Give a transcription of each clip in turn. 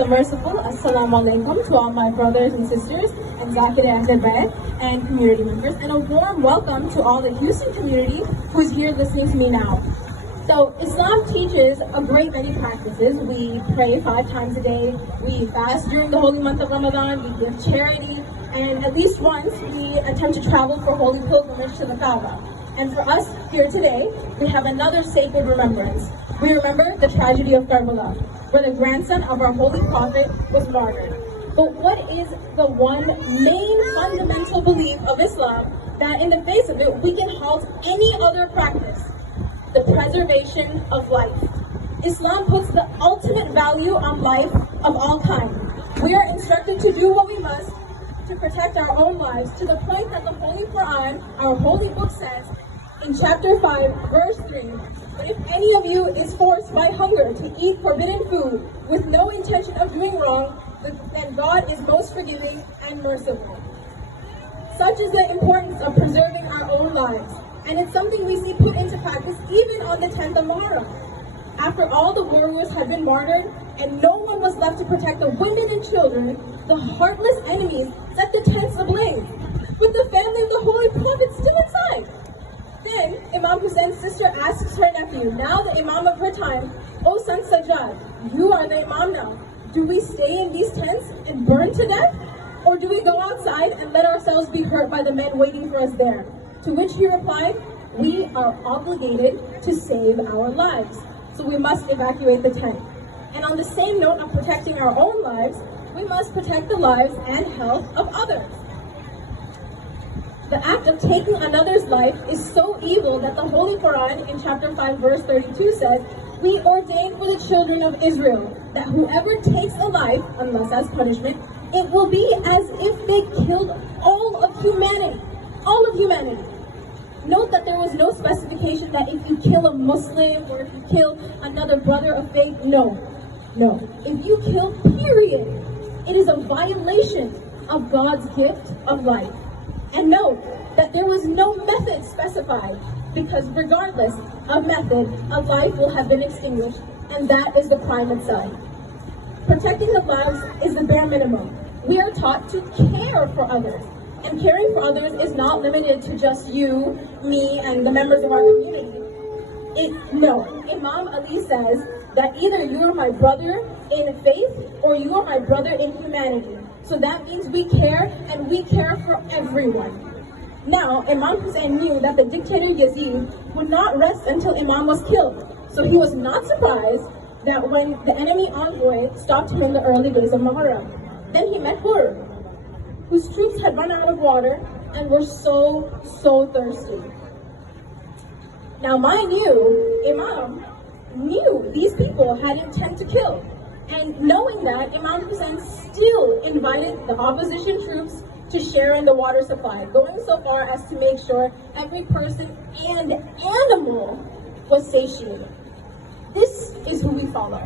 the merciful, Assalamu alaikum to all my brothers and sisters and Zakir and Zebed and community members, and a warm welcome to all the Houston community who's here listening to me now. So Islam teaches a great many practices. We pray 5 times a day, we fast during the holy month of Ramadan, we give charity, and at least once we attempt to travel for holy pilgrimage to the Kaaba. And for us here today, we have another sacred remembrance. We remember the tragedy of Karbala, where the grandson of our holy prophet was martyred. But what is the one main fundamental belief of Islam that in the face of it, we can halt any other practice? The preservation of life. Islam puts the ultimate value on life of all kind. We are instructed to do what we must to protect our own lives, to the point that the Holy Quran, our holy book, says in chapter 5, verse 3, that if any of you is forced by hunger to eat forbidden food with no intention of doing wrong, then God is most forgiving and merciful. Such is the importance of preserving our own lives. And it's something we see put into practice even on the 10th of Muharram. After all the warriors had been martyred and no one was left to protect the women and children, the heartless enemies set the tents ablaze, with the family of the Holy Prophet still inside. Then Imam Hussein's sister asks her nephew, now the Imam of her time, "O son Sajjad, you are the Imam now. Do we stay in these tents and burn to death? Or do we go outside and let ourselves be hurt by the men waiting for us there?" To which he replied, "We are obligated to save our lives, so we must evacuate the tent." And on the same note of protecting our own lives, we must protect the lives and health of others. The act of taking another's life is so evil that the Holy Quran in chapter 5 verse 32 says, "We ordain for the children of Israel that whoever takes a life, unless as punishment, it will be as if they killed all of humanity." All of humanity. Note that there was no specification that if you kill a Muslim or if you kill another brother of faith, no. If you kill, period, it is a violation of God's gift of life. And note that there was no method specified, because regardless of method, a life will have been extinguished, and that is the crime itself. Protecting the lives is the bare minimum. We are taught to care for others. And caring for others is not limited to just you, me, and the members of our community. No, Imam Ali says that either you are my brother in faith or you are my brother in humanity. So that means we care, and we care for everyone. Now, Imam Hussein knew that the dictator Yazid would not rest until Imam was killed. So he was not surprised that when the enemy envoy stopped him in the early days of Muharram. Then he met Hur, whose troops had run out of water and were so thirsty. Now mind you, Imam knew these people had intent to kill. And knowing that, Imam Hussein still invited the opposition troops to share in the water supply, going so far as to make sure every person and animal was satiated. This is who we follow.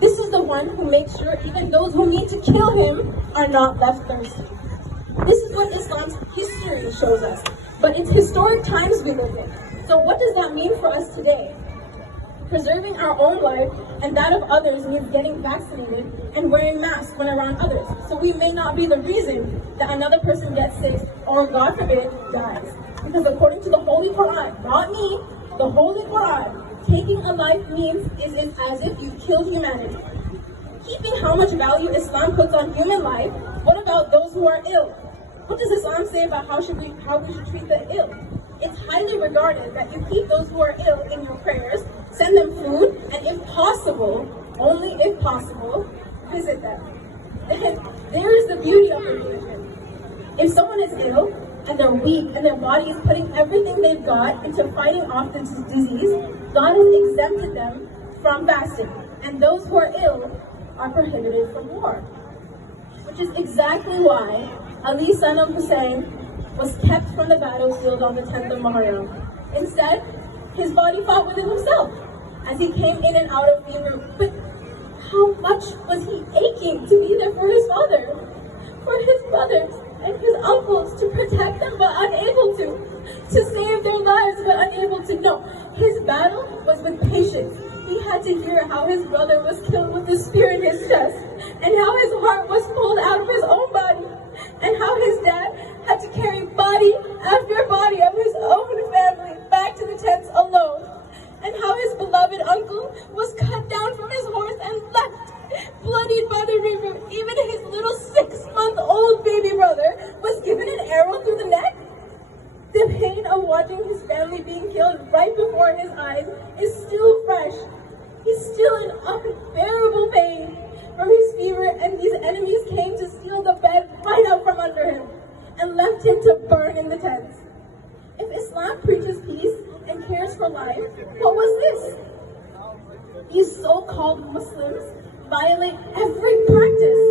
This is the one who makes sure even those who need to kill him are not left thirsty. This is what Islam's history shows us, but it's historic times we live in. So what does that mean for us today? Preserving our own life and that of others means getting vaccinated and wearing masks when around others. So we may not be the reason that another person gets sick or, God forbid, dies. Because according to the Holy Quran, not me, the Holy Quran, taking a life means is as if you killed humanity. Keeping how much value Islam puts on human life, what about those who are ill? What does Islam say about how we should treat the ill? It's highly regarded that you keep those who are ill in your prayers, send them food, and if possible, only if possible, visit them. There is the beauty of religion. If someone is ill and they're weak and their body is putting everything they've got into fighting off the disease, God has exempted them from fasting, and those who are ill are prohibited from war. Which is exactly why Ali, son of Hussein, was kept from the battlefield on the 10th of Muharram. Instead, his body fought within himself as he came in and out of fever. But how much was he aching to be there for his father, for his brothers and his uncles, to protect them but unable to save their lives but unable to. No, his battle was with patience. He had to hear how his brother was killed with a spear in his chest, and how his heart was pulled out of his own body, and how his dad had to carry body after body of his own family back to the tents alone, and how his beloved uncle was cut down from his horse and left bloodied by the river. Even his little 6-month-old baby brother was given an arrow through the neck. The pain of watching his family being killed right before his eyes is still fresh. He's still in unbearable pain from his fever, and these enemies came to steal the bed right out from under him and left him to burn in the tents. If Islam preaches peace and cares for life, what was this? These so-called Muslims violate every practice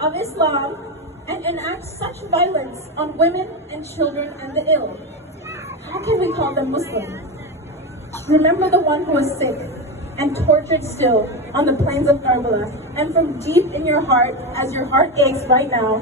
of Islam and enact such violence on women and children and the ill. How can we call them Muslim? Remember the one who was sick and tortured still on the plains of Karbala, and from deep in your heart, as your heart aches right now,